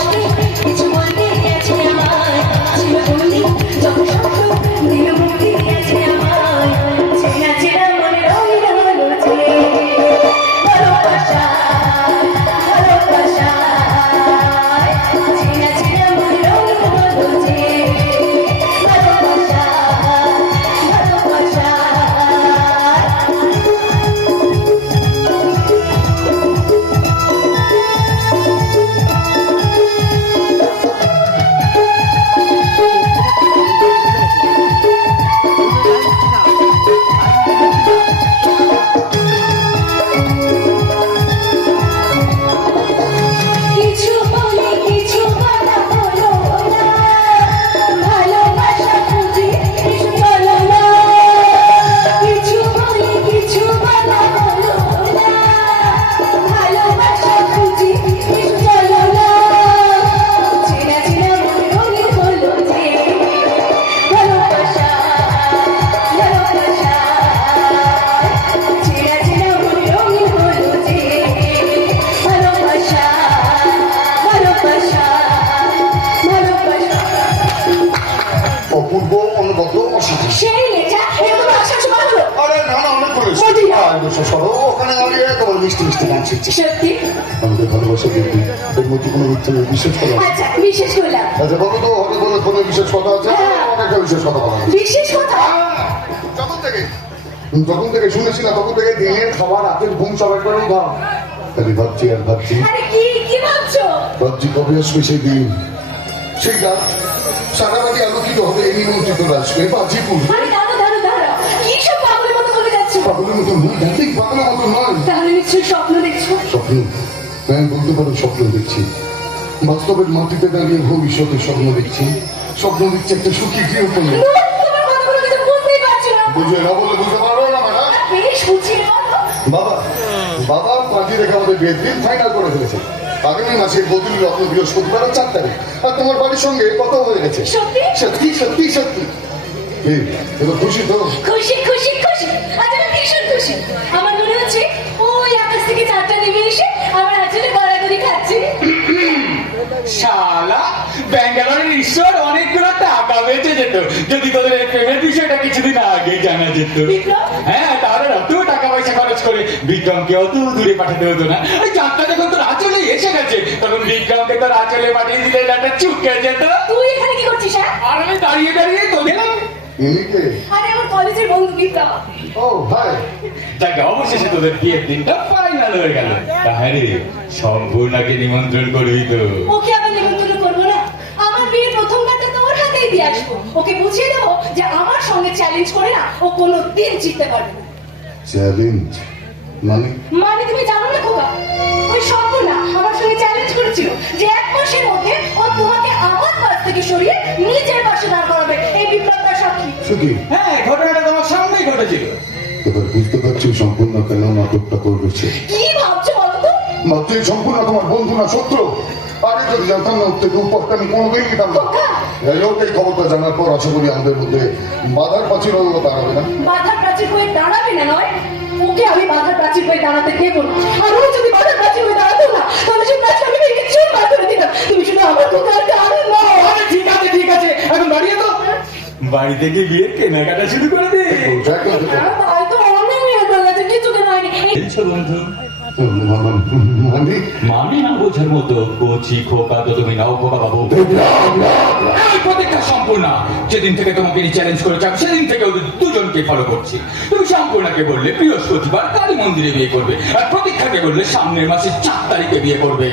Ashton. মিষ্টি মিষ্টি গান শিখছে সত্যি? আমাদের ভালোবাসা দেখবি এর মধ্যে কোনো মিথ্যে নেই, বিশেষ কথা। আচ্ছা বিশেষ করলাম আচ্ছা বলো তো হয়তো কোনো কোনো বিশেষ কথা আছে? হ্যাঁ। অনেকটা বিশেষ কথা বলা বিশেষ কথা? যখন থেকে যখন থেকে শুনেছি না তখন থেকে দিনের খাবার রাতের ঘুম সব একবারে উধাও তাহলে ভাবছি আর ভাবছি। আরে কি কি ভাবছ? ভাবছি কবে আসবে সেই দিন? সেই রাত সারা বাড়ি আলোকিত হবে এই নিমন্ত্রিত আসবে বাজিপুর। তাহলে নিশ্চয়ই স্বপ্ন দেখছ? স্বপ্ন? আমি বলতে পারো স্বপ্ন দেখছি। বাস্তবের মাটিতে দাঁড়িয়ে ভবিষ্যতের স্বপ্ন দেখছি। স্বপ্ন দেখছি একটা সুখী গৃহকন্যা। ধুর, তোমার কথাগুলো কিছু বুঝতেই পারছি না। বুঝে না বলে বুঝতে পারো না ম্যাডাম? বেশ বুঝিয়ে বলো বাবা বাবা পাঁচি রেখে আমাদের বিয়ের দিন ফাইনাল করে ফেলেছে। আগামী মাসের বদলি রত্ন বৃহস্পতিবার চার তারিখ। আর তোমার বাড়ির সঙ্গে কথা হয়ে গেছে। সত্যি? সত্যি সত্যি সত্যি। এবার খুশি তো? খুশি খুশি খুশি। ব্যাঙ্গালোরের ঈশ্বর অনেকগুলো টাকা বেঁচে যেত। যদি তোদের এই প্রেমের বিষয়টা কিছুদিন আগে জানা যেত। হ্যাঁ তাহলে অত টাকা পয়সা খরচ করে বিক্রমকে অত দূরে পাঠাতে হতো না। ওই যাত্রা যখন তোর আচলে এসে গেছে তখন বিক্রমকে তোর আচলে পাঠিয়ে দিলে একটা চুপকে যেত। তুই এখানে কি করছিস হ্যাঁ? আর আমি দাঁড়িয়ে দাঁড়িয়ে তোদের এমনিতে আরে আমার কলেজের বন্ধু বিপ্লব ও ভাই। যাকে অবশেষে তোদের বিয়ের দিনটা ফাইনাল হয়ে গেল। তাহলে সম্পূর্ণকে নিমন্ত্রণ করবি তো। ওকে আমি নিমন্ত্রণ করব না আমার বিয়ের প্রথম কার্ডটা তোর হাতেই দিয়ে আসব। ওকে বুঝিয়ে দেবো যে আমার সঙ্গে চ্যালেঞ্জ করে না ও কোনো দিন জিততে পারবে না। চ্যালেঞ্জ মানে? মানে তুমি জানো না খোকা ওই সম্পূর্ণা আমার সঙ্গে চ্যালেঞ্জ করেছিল যে এক মাসের মধ্যে ও তোমাকে আমার পাশ থেকে সরিয়ে নিজের পাশে দাঁড় করাবে। এই বিপ্লবটা সাক্ষী শুধু হ্যাঁ ঘটনাটা তোমার সামনেই ঘটেছিল। এবার বুঝতে পারছি সম্পূর্ণ কেন নাটকটা করবে সে? কি ভাবছ বলতো তো? মাত্র সম্পূর্ণ তোমার বন্ধু না শত্রু? আরে যদি জানতাম না থেকে উপরটা আমি কোনোদিন নিতাম না। হোক এই খবরটা জানার পর আশা করি আমাদের মধ্যে বাধার পাচির দাঁড়াবে না। বাধার প্রাচীর হয়ে দাঁড়াবে না নয় ওকে আমি বাধার প্রাচীর হয়ে দাঁড়াতে দেব না আর ও যদি বাধার প্রাচীর হয়ে দাঁড়াতো না তাহলে সেই প্রাচীর আমি ভেঙে চুর বার করে দিতাম। তুমি শুধু আমার খোকার কারণ নয়। আরে ঠিক আছে ঠিক আছে এখন দাঁড়িয়ে তো। বাড়ি থেকে গিয়ে কেনাকাটা শুরু করে দে। যাক, যাক, যাক। তাই তো অনেক মেয়ে হয়ে গেছে কিছু কেন হয়নি। বন্ধু মানে মানে না বোঝার মতো কচি খোকা তো তুমি নাও খোকা বাবু। এই প্রত্যেকটা সম্পূর্ণ। যেদিন থেকে তোমাকে চ্যালেঞ্জ করেছে আমি সেদিন থেকে ওদের দুজনকে ফলো করছি। তুমি সম্পূর্ণকে বললে বৃহস্পতিবার কালী মন্দিরে বিয়ে করবে। আর প্রতীক্ষাকে বললে সামনের মাসের চার তারিখে বিয়ে করবে।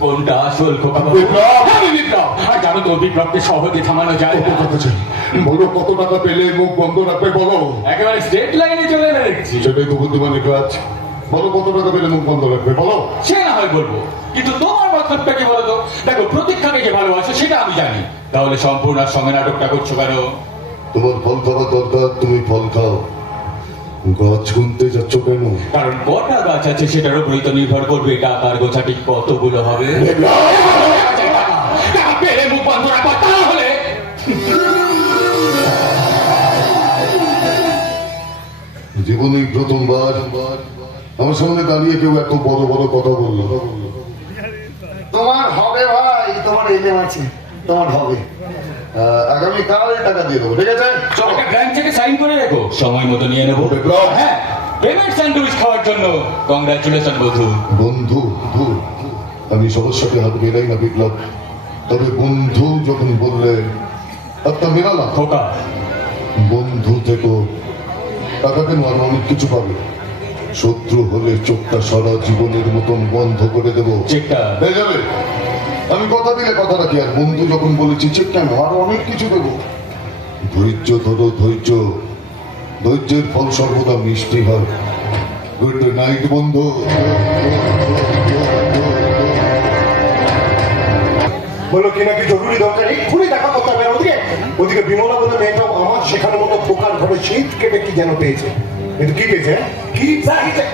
কোনটা আসল খোকা বিপ্লব! আমি বিপ্লব! আর জানো তো বিপ্লবকে সহজে থামানো যায়। কত কথা চাই বলো কত টাকা পেলে মুখ বন্ধ রাখবে বলো। একেবারে স্টেট লাইনে চলে এলে সেটাই তো বুদ্ধিমানের কাজ। বলো কত টাকা পেলে মুখ বন্ধ রাখবে বলো। সে না হয় বলব। কিন্তু তোমার মতলবটা কি বলতো দেখো প্রতীক্ষাকে যে ভালোবাসো সেটা আমি জানি। তাহলে সম্পূর্ণ আর সঙ্গে নাটকটা করছ কেন? তোমার ফল খাওয়া দরকার তুমি ফল খাও। গাছ গুনতে যাচ্ছ কেন? কারণ কটা গাছ আছে সেটার উপরই তো নির্ভর করবে টাকার গোছা ঠিক কতগুলো হবে। টাকা মুখ বন্ধ রাখো তাহলে। জীবনে প্রথমবার। আমার সামনে দাঁড়িয়ে কেউ এত বড় বড় কথা বলল। তোমার হবে ভাই তোমার এলেম আছে তোমার হবে। আগামীকাল টাকা দিয়ে দেবো ঠিক আছে? চলো। সাইন করে রেখো। সময় মতো নিয়ে নেব। বিপ্লব। হ্যাঁ পেমেন্ট স্যান্ডউইচ খাওয়ার জন্য। কংগ্রাচুলেশন বন্ধু। বন্ধু, আমি সবার হাত মেলাই না বিপ্লব। তবে বন্ধু যখন বললে হাতটা মেলালাম। খোকা বন্ধু থেকে টাকা কেন আর অনেক কিছু পাবে। শত্রু হলে চোখটা সারা জীবনের মতন বন্ধ করে দেবো। চেকটা। হয়ে যাবে? আমি কথা দিলে কথা রাখি আর বন্ধু যখন বলেছি চেকটা কেন আরও অনেক কিছু দেবো। ধৈর্য ধরো ধৈর্য। ধৈর্যের ফল সর্বদা মিষ্টি হয়। গুড নাইট বন্ধু। বলল কি নাকি জরুরি দরকার? এক্ষুনি দেখা করতে হবে। ওদিকে ওদিকে বিমলা বলে মেয়েটাও আমার শেখানোর মতো ফোকার ঘরে শীত কেটে কি যেন পেয়েছে। কিন্তু কি পেয়েছে? হ্যাঁ? কি চাইছে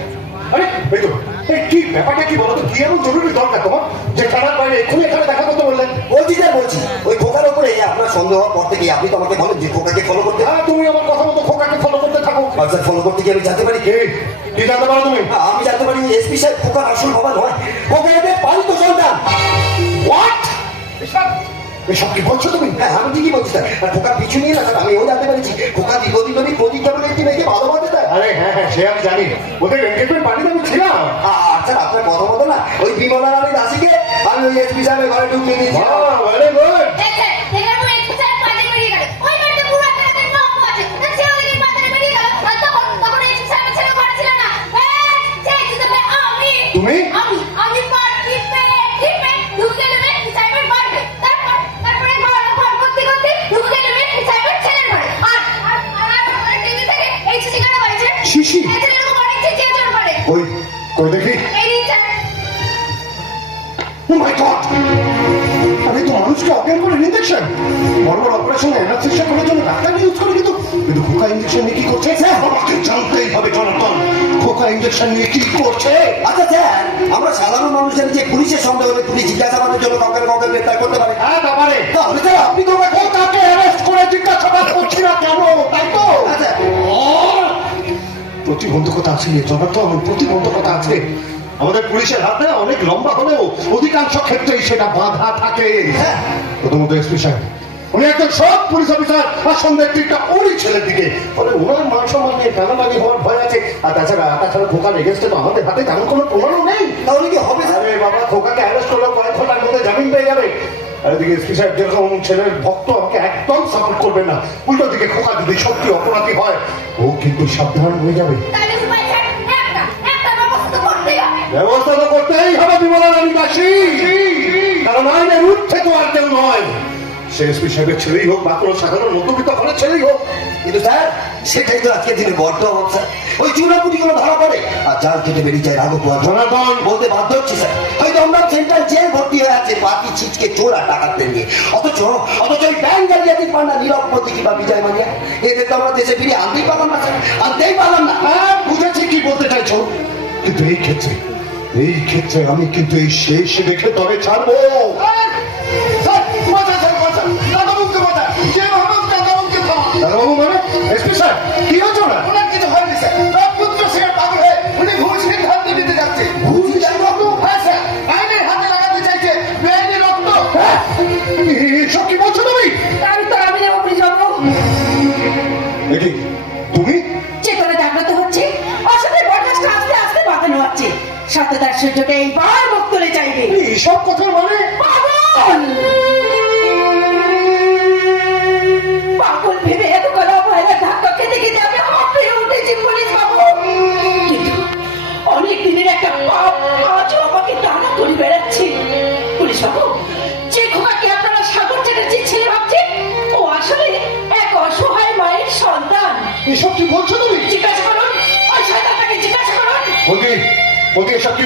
আরে এই তো এই কি ব্যাপারটা কি বলো তো কি এমন জরুরি দরকার তোমার যে খারাপ বাইরে এক্ষুনি এখানে দেখা করতে বললেন বলছি স্যার বলছি ওই খোকার উপরে আপনার সন্দেহ হওয়ার পর থেকে আপনি তো আমাকে বলেন যে খোকাকে ফলো করতে। হ্যাঁ তুমি আমার কথা মতো খোকাকে ফলো করতে থাকো। ফলো করতে গিয়ে আমি জানতে পারি কে? কি? জানতে পারো তুমি? আমি জানতে পারি এসপি সাহেব খোকার আসল বাবা নয়। খোকা এদের পালিত সন্তান। হোয়াট এসব কি বলছো তুমি? হ্যাঁ আমি ঠিকই বলছি স্যার। আর খোকার পিছু নিয়ে না স্যার আমি ও জানতে পেরেছি। খোকা দীর্ঘদিন ধরে প্রদীপ ধরনের একটি মেয়েকে ভালোবাসে স্যার। আরে হ্যাঁ হ্যাঁ সে আমি জানি। ওদের এনগেজমেন্ট পার্টিতে আমি ছিলাম। আর স্যার আপনার কথা মতো না ওই বিমলা রানী দাসিকে আমি ওই এসপি সাহেবের ঘরে ঢুকিয়ে দিয়েছি কই দেখি ও মাই গড আমি তো মানুষকে অজ্ঞান করে ইঞ্জেকশন বড় বড় অপারেশন অ্যানাস্থেসিয়া করার জন্য ডাক্তার ইউজ করে কিন্তু কিন্তু খোকা ইঞ্জেকশন নিয়ে কি করছে? আমাকে জানতেই হবে জনগণ। খোকা ইঞ্জেকশন নিয়ে কি করছে? আচ্ছা স্যার আমরা সাধারণ মানুষ জানি যে পুলিশের সন্দেহ হলে পুলিশ জিজ্ঞাসাবাদের জন্য কাউকে প্রতিবন্ধকতা আছে আমার প্রতিবন্ধকতা আছে। আমাদের পুলিশের হাতে অনেক লম্বা হলেও অধিকাংশ ক্ষেত্রেই সেটা বাধা থাকে। হ্যাঁ। প্রথমত এসপি সাহেব উনি একজন সৎ পুলিশ অফিসার আর সঙ্গে তীরটা ওরই ছেলের দিকে। ফলে ওনার মান সম্মান নিয়ে টানাটানি হওয়ার ভয় আছে। আর তাছাড়া তাছাড়া খোকার এগেনস্টে তো আমাদের হাতে তেমন কোনো প্রমাণও নেই। তাহলে কি হবে? আরে বাবা খোকাকে অ্যারেস্ট করলেও কয়েক ঘণ্টার মধ্যে জামিন পেয়ে যাবে। আর এদিকে এসপি সাহেব যেরকম ছেলের ভক্ত আমাকে একদম সাপোর্ট করবে না। উল্টো দিকে খোকা যদি সত্যি অপরাধী হয় ও কিন্তু সাবধান হয়ে যাবে। ব্যবস্থা তো করতেই হবে। বিমলা রানী দাসী। কারণ আইনের উঠছে তো আর কেউ নয়। সে এসপি সাহেবের ছেলেই হোক বা সাধারণ মধ্যবিত্ত ঘরের ছেলেই হোক। কিন্তু স্যার সেটাই তো আজকে দিনে বড্ড অভাব ওই চুরাপুটি গুলো ধরা পড়ে? আর জাল কেটে বেরিয়ে যায় রাঘব পোয়া জনার্দন! বলতে বাধ্য হচ্ছি স্যার। হয়তো আমরা সেন্ট্রাল জেল ভর্তি হয়ে আছে পার্টি ছিটকে চোর আর নিয়ে। অথচ অথচ ওই ব্যাংক জালিয়াতির পান্ডা নীরব প্রতীকী বা বিজয় মালিয়া এদের তো আমরা দেশে ফিরে আনতেই পারলাম না স্যার। আনতেই পারলাম না। হ্যাঁ বুঝেছি কি বলতে চাইছো। কিন্তু এই ক্ষেত্রে এই ক্ষেত্রে আমি কিন্তু এই শেষ রেখে তবে ছাড়বো। দাদাবাবু মানে? এসপি স্যার কি হচ্ছে না বুঝলি দারোগা? এসব কি বলছো তুমি? আমি তো আমি নেব প্রিজবাবু দেখি তুমি? চেতনা জাগ্রত হচ্ছে অসাথে বরখাস্ত আস্তে আস্তে বাঁধানো হচ্ছে সাথে তার সূর্যকে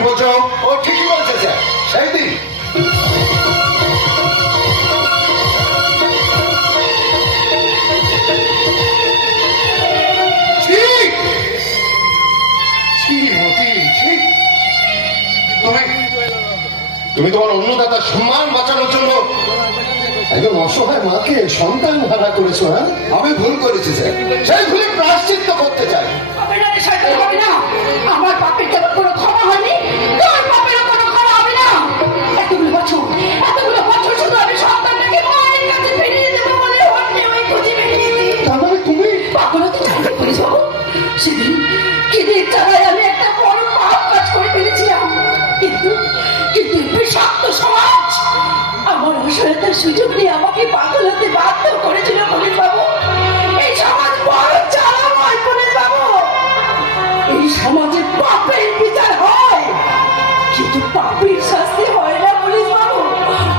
বলছো ও ঠিকই বলছে সেই! তুমি তুমি তোমার অন্নদাতার সম্মান বাঁচানোর জন্য একজন অসহায় মাকে সন্তান ভাড়া করেছ হ্যাঁ? আমি ভুল করেছি, স্যার। সেই ভুলে প্রায়শ্চিত্ত করতে চাই। আমার পাপের কোনো ক্ষমা হয়নি। আমার অসহায়তার সুযোগ নিয়ে আমাকে পাগল হতে বাধ্য করেছিল মনির এই সমাজে পাপের বিচার হয় কিন্তু পাপের শাস্তি হয় না পুলিশ বাবু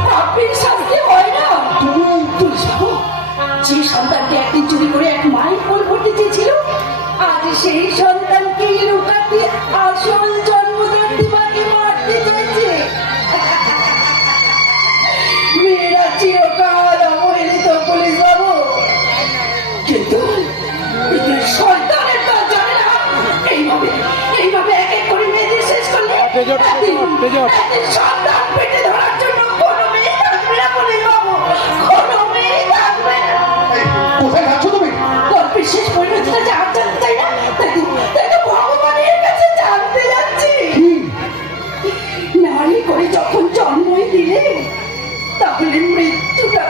পাপের শাস্তি হয় না। তুমি পুলিশ সন্তানকে একদিন চুরি করে এক মায়ের কোল করতে চেয়েছিল আজ সেই সন্তান এইভাবে এইভাবে এক এক করে মেয়েদের শেষ করলে একদিন একদিন পেটে ধরার জন্য কোনো মেয়ে থাকবে না পুলিশ বাবু কোনো মেয়ে থাকবে না। কোথায় যাচ্ছ তুমি? গল্পের শেষ পরিণতিটা জানতে চাই না? তাই তো ভগবানের কাছে জানতে যাচ্ছি। নারী করে যখন জন্মই দিলে তাহলে মৃত্যুটা